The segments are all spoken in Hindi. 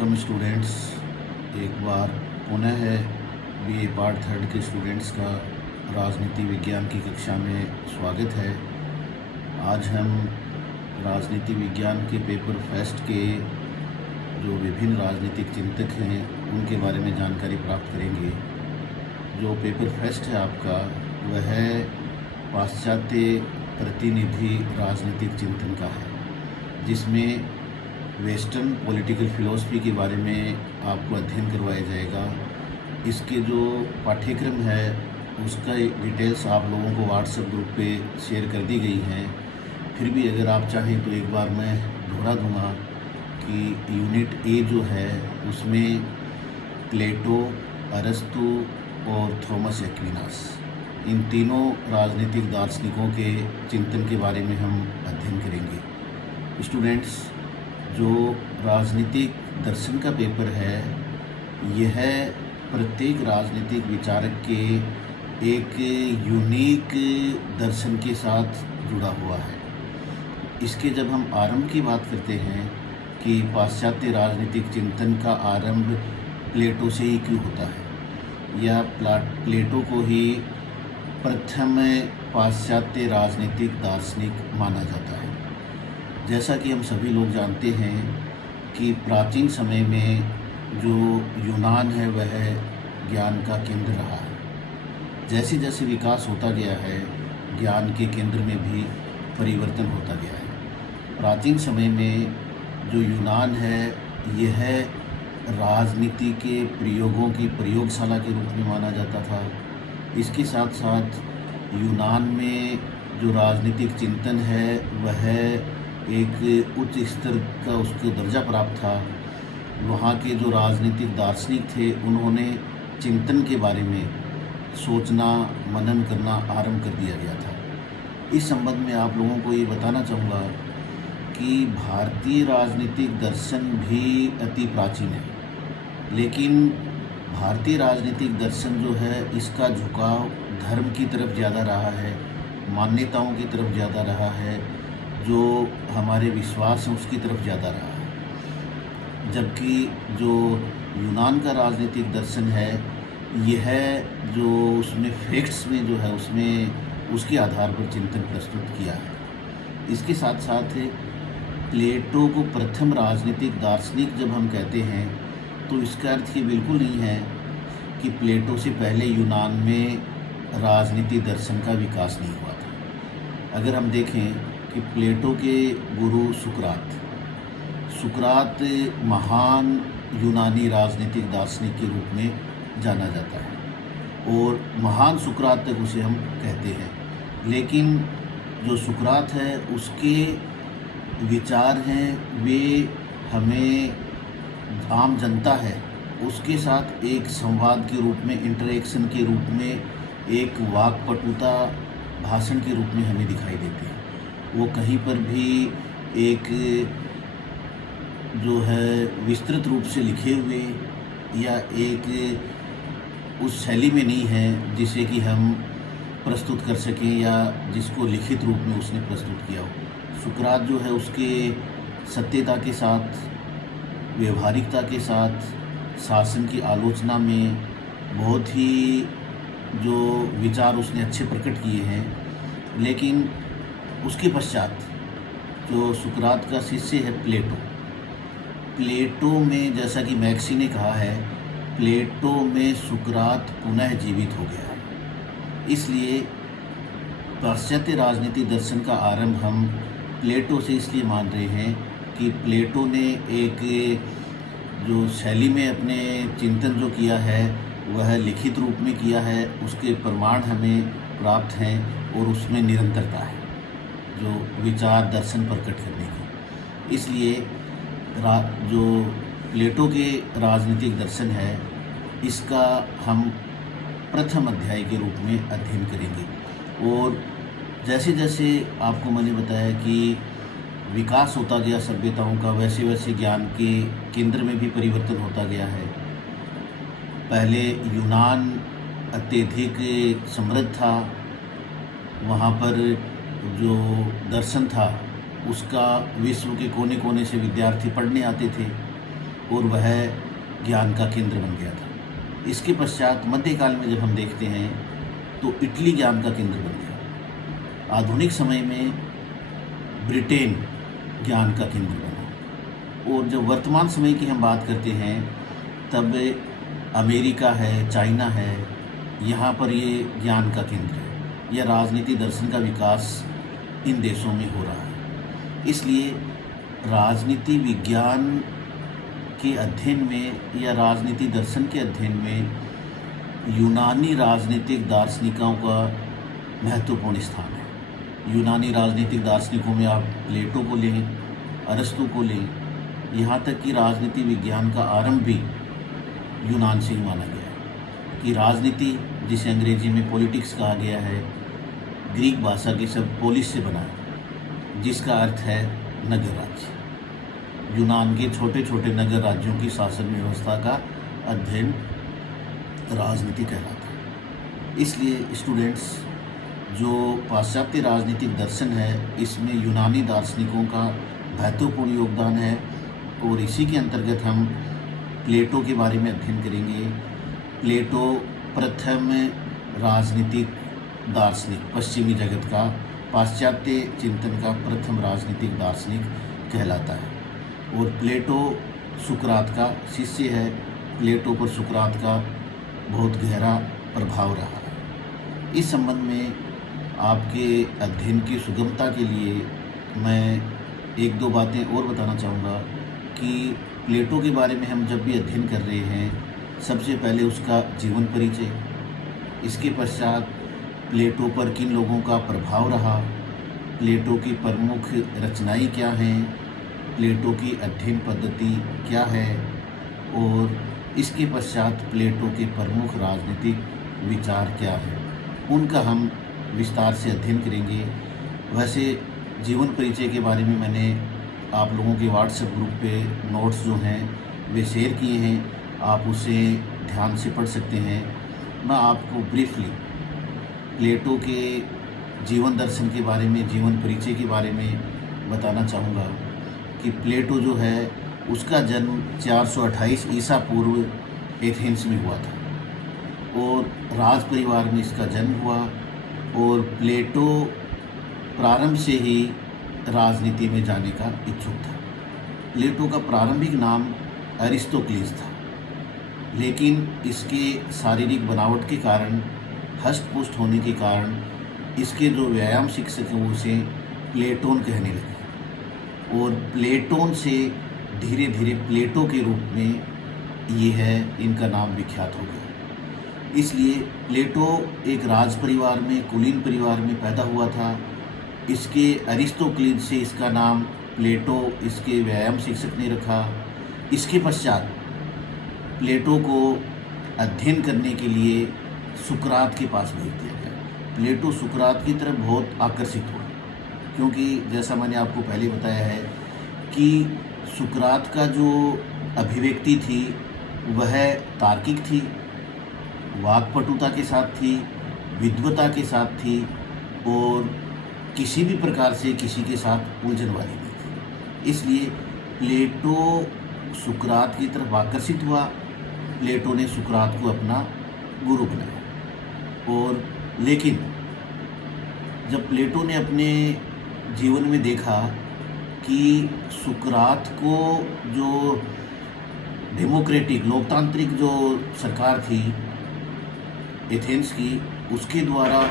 Welcome students. एक बार पुनः है बीए पार्ट थर्ड के स्टूडेंट्स का राजनीति विज्ञान की कक्षा में स्वागत है। आज हम राजनीति विज्ञान के पेपर फेस्ट के जो विभिन्न राजनीतिक चिंतक हैं उनके बारे में जानकारी प्राप्त करेंगे। जो पेपर फेस्ट है आपका वह पाश्चात्य प्रतिनिधि राजनीतिक चिंतन का है, जिसमें वेस्टर्न पॉलिटिकल फ़िलॉसफी के बारे में आपको अध्ययन करवाया जाएगा। इसके जो पाठ्यक्रम है उसका डिटेल्स आप लोगों को व्हाट्सएप ग्रुप पे शेयर कर दी गई हैं। फिर भी अगर आप चाहें तो एक बार मैं दोहरा दूंगा कि यूनिट ए जो है उसमें प्लेटो, अरस्तु और थॉमस एक्विनास, इन तीनों राजनीतिक दार्शनिकों के चिंतन के बारे में हम अध्ययन करेंगे। स्टूडेंट्स, जो राजनीतिक दर्शन का पेपर है यह प्रत्येक राजनीतिक विचारक के एक यूनिक दर्शन के साथ जुड़ा हुआ है। इसके जब हम आरंभ की बात करते हैं कि पाश्चात्य राजनीतिक चिंतन का आरंभ प्लेटो से ही क्यों होता है, या प्लेटो को ही प्रथम पाश्चात्य राजनीतिक दार्शनिक माना जाता है। जैसा कि हम सभी लोग जानते हैं कि प्राचीन समय में जो यूनान है वह ज्ञान का केंद्र रहा है। जैसे जैसे विकास होता गया है ज्ञान के केंद्र में भी परिवर्तन होता गया है। प्राचीन समय में जो यूनान है यह राजनीति के प्रयोगों की प्रयोगशाला के रूप में माना जाता था। इसके साथ साथ यूनान में जो राजनीतिक चिंतन है वह एक उच्च स्तर का उसको दर्जा प्राप्त था। वहाँ के जो राजनीतिक दार्शनिक थे उन्होंने चिंतन के बारे में सोचना, मनन करना आरंभ कर दिया गया था। इस संबंध में आप लोगों को ये बताना चाहूँगा कि भारतीय राजनीतिक दर्शन भी अति प्राचीन है, लेकिन भारतीय राजनीतिक दर्शन जो है इसका झुकाव धर्म की तरफ ज़्यादा रहा है, मान्यताओं की तरफ ज़्यादा रहा है, जो हमारे विश्वास हैं उसकी तरफ ज़्यादा रहा है। जबकि जो यूनान का राजनीतिक दर्शन है यह जो उसमें फैक्ट्स में जो है उसमें उसके आधार पर चिंतन प्रस्तुत किया है। इसके साथ साथ प्लेटो को प्रथम राजनीतिक दार्शनिक जब हम कहते हैं तो इसका अर्थ ये बिल्कुल नहीं है कि प्लेटो से पहले यूनान में राजनीतिक दर्शन का विकास नहीं हुआ था। अगर हम देखें कि प्लेटो के गुरु सुकरात महान यूनानी राजनीतिक दार्शनिक के रूप में जाना जाता है और महान सुकरात तक उसे हम कहते हैं। लेकिन जो सुकरात है उसके विचार हैं वे हमें आम जनता है उसके साथ एक संवाद के रूप में, इंटरेक्शन के रूप में, एक वाक्पटुता भाषण के रूप में हमें दिखाई देते हैं। वो कहीं पर भी एक जो है विस्तृत रूप से लिखे हुए या एक उस शैली में नहीं है जिसे कि हम प्रस्तुत कर सकें या जिसको लिखित रूप में उसने प्रस्तुत किया हो। सुकरात जो है उसके सत्यता के साथ, व्यवहारिकता के साथ, शासन की आलोचना में बहुत ही जो विचार उसने अच्छे प्रकट किए हैं। लेकिन उसके पश्चात जो सुकरात का शिष्य है प्लेटो में, जैसा कि मैक्सी ने कहा है, प्लेटो में सुकरात पुनः जीवित हो गया है। इसलिए पाश्चात्य राजनीति दर्शन का आरंभ हम प्लेटो से इसलिए मान रहे हैं कि प्लेटो ने एक जो शैली में अपने चिंतन जो किया है वह लिखित रूप में किया है, उसके प्रमाण हमें प्राप्त हैं और उसमें निरंतरता है जो विचार दर्शन प्रकट करने की। इसलिए जो प्लेटो के राजनीतिक दर्शन है इसका हम प्रथम अध्याय के रूप में अध्ययन करेंगे। और जैसे जैसे आपको मैंने बताया कि विकास होता गया सभ्यताओं का, वैसे वैसे ज्ञान के केंद्र में भी परिवर्तन होता गया है। पहले यूनान अत्यधिक समृद्ध था, वहाँ पर जो दर्शन था उसका विश्व के कोने कोने से विद्यार्थी पढ़ने आते थे। और वह ज्ञान का केंद्र बन गया था। इसके पश्चात मध्यकाल में जब हम देखते हैं तो इटली ज्ञान का केंद्र बन गया। आधुनिक समय में ब्रिटेन ज्ञान का केंद्र बना, और जब वर्तमान समय की हम बात करते हैं तब अमेरिका है, चाइना है, यहाँ पर ये ज्ञान का केंद्र है। यह राजनीति दर्शन का विकास इन देशों में हो रहा है। इसलिए राजनीति विज्ञान के अध्ययन में या राजनीति दर्शन के अध्ययन में यूनानी राजनीतिक दार्शनिकों का महत्वपूर्ण स्थान है। यूनानी राजनीतिक दार्शनिकों में आप प्लेटो को लें, अरस्तु को लें, यहाँ तक कि राजनीति विज्ञान का आरंभ भी यूनान से ही माना गया है। कि राजनीति, जिसे अंग्रेजी में पॉलिटिक्स कहा गया है, ग्रीक भाषा के शब्द पोलिस से बना है, जिसका अर्थ है नगर राज्य। यूनान के छोटे छोटे नगर राज्यों की शासन व्यवस्था का अध्ययन राजनीति कहलाता है। इसलिए स्टूडेंट्स, जो पाश्चात्य राजनीतिक दर्शन है, इसमें यूनानी दार्शनिकों का महत्वपूर्ण योगदान है, और इसी के अंतर्गत हम प्लेटो के बारे में अध्ययन करेंगे। प्लेटो प्रथम राजनीतिक दार्शनिक, पश्चिमी जगत का, पाश्चात्य चिंतन का प्रथम राजनीतिक दार्शनिक कहलाता है। और प्लेटो सुकरात का शिष्य है। प्लेटो पर सुकरात का बहुत गहरा प्रभाव रहा है। इस संबंध में आपके अध्ययन की सुगमता के लिए मैं एक दो बातें और बताना चाहूँगा कि प्लेटो के बारे में हम जब भी अध्ययन कर रहे हैं, सबसे पहले उसका जीवन परिचय, इसके पश्चात प्लेटो पर किन लोगों का प्रभाव रहा, प्लेटो की प्रमुख रचनाएं क्या हैं, प्लेटो की अध्ययन पद्धति क्या है, और इसके पश्चात प्लेटो के प्रमुख राजनीतिक विचार क्या हैं, उनका हम विस्तार से अध्ययन करेंगे। वैसे जीवन परिचय के बारे में मैंने आप लोगों के व्हाट्सएप ग्रुप पे नोट्स जो हैं वे शेयर किए हैं, आप उसे ध्यान से पढ़ सकते हैं। मैं आपको ब्रीफली प्लेटो के जीवन दर्शन के बारे में, जीवन परिचय के बारे में बताना चाहूँगा कि प्लेटो जो है उसका जन्म 428 ईसा पूर्व एथेंस में हुआ था, और राज परिवार में इसका जन्म हुआ। और प्लेटो प्रारंभ से ही राजनीति में जाने का इच्छुक था। प्लेटो का प्रारंभिक नाम अरिस्टोक्लेस था, लेकिन इसके शारीरिक बनावट के कारण, हष्ट-पुष्ट होने के कारण, इसके जो व्यायाम शिक्षक हैं वो उसे प्लेटोन कहने लगे, और प्लेटोन से धीरे धीरे प्लेटो के रूप में ये है इनका नाम विख्यात हो गया। इसलिए प्लेटो एक राज परिवार में, कुलीन परिवार में पैदा हुआ था। इसके अरिस्टोक्लेस से इसका नाम प्लेटो इसके व्यायाम शिक्षक ने रखा। इसके पश्चात प्लेटो को अध्ययन करने के लिए सुकरात के पास भेज दिया गया। प्लेटो सुकरात की तरफ बहुत आकर्षित हुआ, क्योंकि जैसा मैंने आपको पहले बताया है कि सुकरात का जो अभिव्यक्ति थी वह तार्किक थी, वाक्पटुता के साथ थी, विद्वता के साथ थी, और किसी भी प्रकार से किसी के साथ उलझन वाली नहीं थी। इसलिए प्लेटो सुकरात की तरफ आकर्षित हुआ। प्लेटो ने सुकरात को अपना गुरु बनाया। और लेकिन जब प्लेटो ने अपने जीवन में देखा कि सुकरात को जो डेमोक्रेटिक, लोकतांत्रिक जो सरकार थी एथेंस की, उसके द्वारा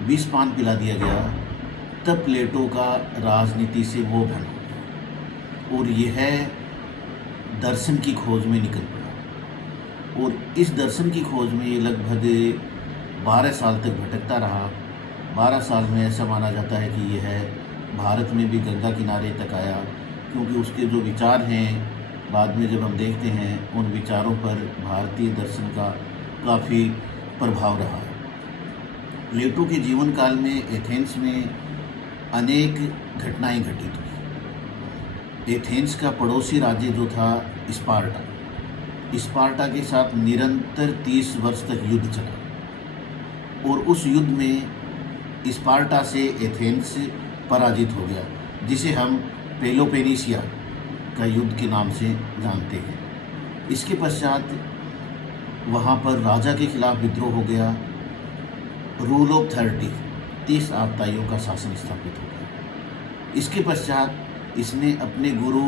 विष पान पिला दिया गया, तब प्लेटो का राजनीति से वो भंग हो गया और यह दर्शन की खोज में निकल पड़ा। और इस दर्शन की खोज में ये लगभग 12 साल तक भटकता रहा। 12 साल में ऐसा माना जाता है कि यह भारत में भी गंगा किनारे तक आया, क्योंकि उसके जो विचार हैं बाद में जब हम देखते हैं उन विचारों पर भारतीय दर्शन का काफ़ी प्रभाव रहा है। प्लेटो के जीवन काल में एथेंस में अनेक घटनाएं घटित हुई। एथेंस का पड़ोसी राज्य जो था स्पार्टा के साथ निरंतर 30 वर्ष तक युद्ध चला, और उस युद्ध में स्पार्टा से एथेंस पराजित हो गया, जिसे हम पेलोपेनीसिया का युद्ध के नाम से जानते हैं। इसके पश्चात वहाँ पर राजा के खिलाफ विद्रोह हो गया। रूल ऑफ 30 आताइयों का शासन स्थापित हो गया। इसके पश्चात इसने अपने गुरु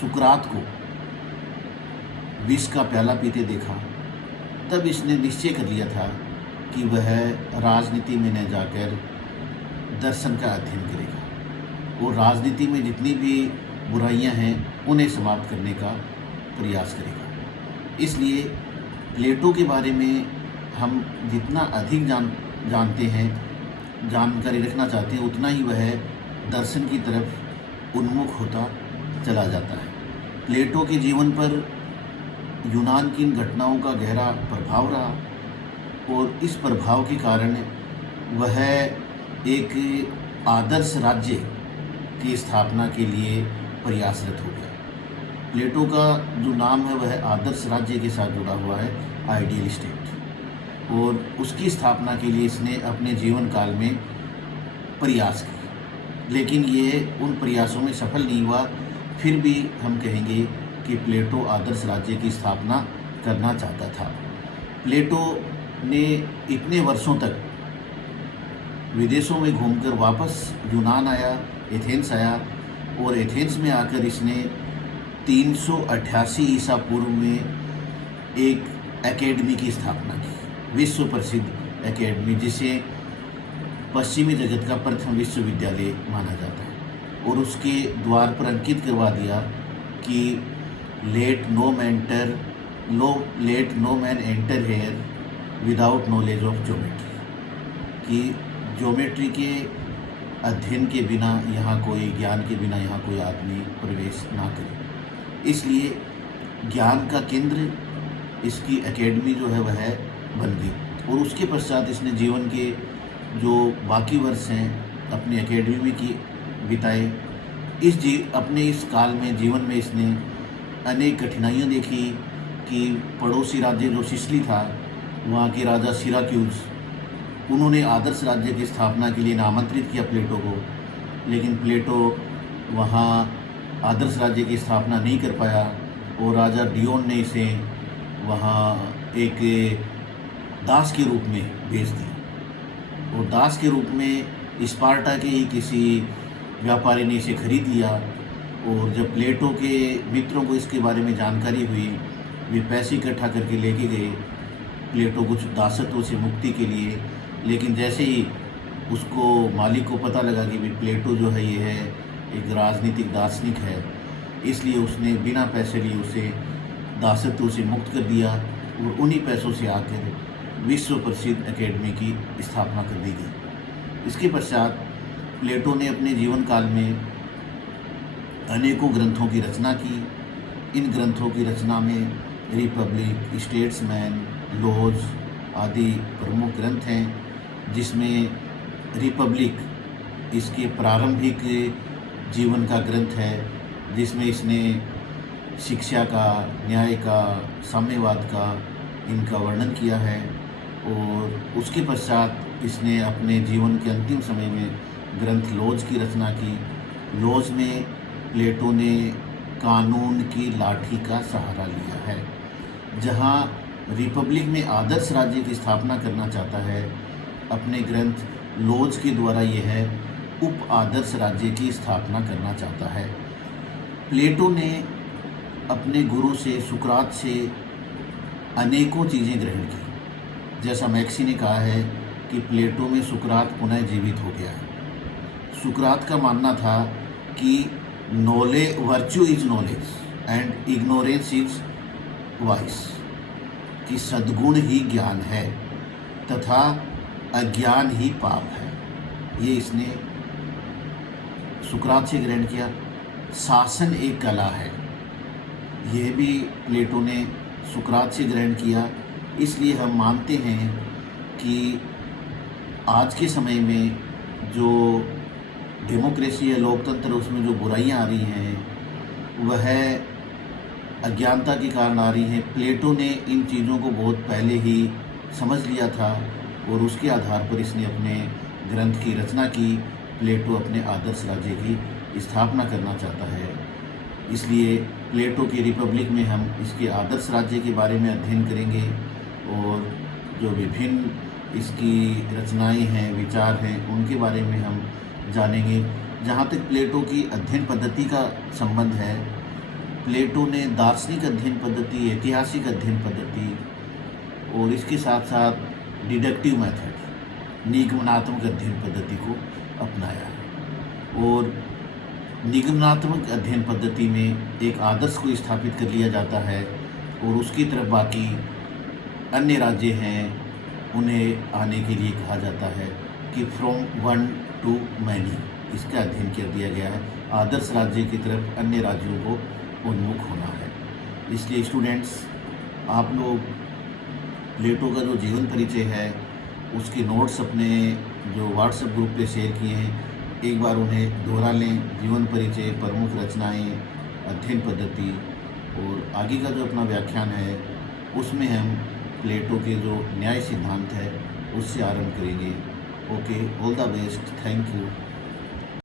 सुकरात को विष का प्याला पीते देखा। तब इसने निश्चय कर लिया था कि वह राजनीति में न जाकर दर्शन का अध्ययन करेगा और राजनीति में जितनी भी बुराइयां हैं उन्हें समाप्त करने का प्रयास करेगा। इसलिए प्लेटो के बारे में हम जितना अधिक जानते हैं, जानकारी रखना चाहते हैं, उतना ही वह दर्शन की तरफ उन्मुख होता चला जाता है। प्लेटो के जीवन पर यूनान की इन घटनाओं का गहरा प्रभाव रहा और इस प्रभाव के कारण वह एक आदर्श राज्य की स्थापना के लिए प्रयासरत हो गया। प्लेटो का जो नाम है वह आदर्श राज्य के साथ जुड़ा हुआ है, आइडियल स्टेट, और उसकी स्थापना के लिए इसने अपने जीवन काल में प्रयास किए, लेकिन ये उन प्रयासों में सफल नहीं हुआ। फिर भी हम कहेंगे कि प्लेटो आदर्श राज्य की स्थापना करना चाहता था। प्लेटो ने इतने वर्षों तक विदेशों में घूमकर वापस यूनान आया, एथेंस आया, और एथेंस में आकर इसने 388 ईसा पूर्व में एक एकेडमी की स्थापना की, विश्व प्रसिद्ध एकेडमी, जिसे पश्चिमी जगत का प्रथम विश्वविद्यालय माना जाता है, और उसके द्वार पर अंकित करवा दिया कि let no man enter here without knowledge of geometry, कि ज्योमेट्री के अध्ययन के बिना यहाँ कोई, ज्ञान के बिना यहाँ कोई आदमी प्रवेश ना करे। इसलिए ज्ञान का केंद्र इसकी एकेडमी जो है वह बन गई। और उसके पश्चात इसने जीवन के जो बाकी वर्ष हैं अपनी एकेडमी में की बिताए। अपने इस काल में, जीवन में, इसने अनेक कठिनाइयाँ देखी कि पड़ोसी राज्य जो सिसिली था, वहाँ के राजा सिराक्यूज, उन्होंने आदर्श राज्य की स्थापना के लिए आमंत्रित किया प्लेटो को, लेकिन प्लेटो वहाँ आदर्श राज्य की स्थापना नहीं कर पाया और राजा डियोन ने इसे वहाँ एक दास के रूप में भेज दिया। और दास के रूप में स्पार्टा के ही किसी व्यापारी ने इसे खरीद लिया। और जब प्लेटो के मित्रों को इसके बारे में जानकारी हुई, वे पैसे इकट्ठा करके लेके गए प्लेटो कुछ दासत्व से मुक्ति के लिए। लेकिन जैसे ही उसको मालिक को पता लगा कि प्लेटो जो है ये है एक राजनीतिक दार्शनिक है, इसलिए उसने बिना पैसे लिए उसे दासत्व से मुक्त कर दिया और उन्हीं पैसों से आकर विश्व प्रसिद्ध एकेडमी की स्थापना कर दी गई। इसके पश्चात प्लेटो ने अपने जीवन काल में अनेकों ग्रंथों की रचना की। इन ग्रंथों की रचना में रिपब्लिक, स्टेट्समैन, लॉज आदि प्रमुख ग्रंथ हैं, जिसमें रिपब्लिक इसके प्रारंभिक जीवन का ग्रंथ है, जिसमें इसने शिक्षा का, न्याय का, साम्यवाद का इनका वर्णन किया है। और उसके पश्चात इसने अपने जीवन के अंतिम समय में ग्रंथ लॉज की रचना की। लॉज में प्लेटो ने कानून की लाठी का सहारा लिया है। जहाँ रिपब्लिक में आदर्श राज्य की स्थापना करना चाहता है, अपने ग्रंथ लॉज के द्वारा यह उप आदर्श राज्य की स्थापना करना चाहता है। प्लेटो ने अपने गुरु से, सुकरात से अनेकों चीज़ें ग्रहण की। जैसा मैक्सी ने कहा है कि प्लेटो में सुकरात पुनः जीवित हो गया है। सुकरात का मानना था कि virtue is knowledge and ignorance is vice, कि सद्गुण ही ज्ञान है तथा अज्ञान ही पाप है। ये इसने सुकरात से ग्रहण किया। शासन एक कला है, यह भी प्लेटो ने सुकरात से ग्रहण किया। इसलिए हम मानते हैं कि आज के समय में जो डेमोक्रेसी है, लोकतंत्र, उसमें जो बुराइयां आ रही हैं वह अज्ञानता के कारण आ रही हैं। प्लेटो ने इन चीज़ों को बहुत पहले ही समझ लिया था और उसके आधार पर इसने अपने ग्रंथ की रचना की। प्लेटो अपने आदर्श राज्य की स्थापना करना चाहता है। इसलिए प्लेटो की रिपब्लिक में हम इसके आदर्श राज्य के बारे में अध्ययन करेंगे और जो विभिन्न इसकी रचनाएं हैं, विचार हैं, उनके बारे में हम जानेंगे। जहाँ तक प्लेटो की अध्ययन पद्धति का संबंध है, प्लेटो ने दार्शनिक अध्ययन पद्धति, ऐतिहासिक अध्ययन पद्धति और इसके साथ साथ डिडक्टिव मेथड, निगमनात्मक अध्ययन पद्धति को अपनाया है। और निगमनात्मक अध्ययन पद्धति में एक आदर्श को स्थापित कर लिया जाता है और उसकी तरफ बाकी अन्य राज्य हैं उन्हें आने के लिए कहा जाता है कि फ्रॉम वन टू मैनी, इसका अध्ययन कर दिया गया है। आदर्श राज्य की तरफ अन्य राज्यों को उन्मुख होना है। इसलिए स्टूडेंट्स, आप लोग प्लेटो का जो जीवन परिचय है उसके नोट्स अपने जो व्हाट्सएप ग्रुप पे शेयर किए हैं, एक बार उन्हें दोहरा लें। जीवन परिचय, प्रमुख रचनाएं, अध्ययन पद्धति और आगे का जो अपना व्याख्यान है उसमें हम प्लेटो के जो न्याय सिद्धांत है उससे आरंभ करेंगे। Okay, all the best, thank you.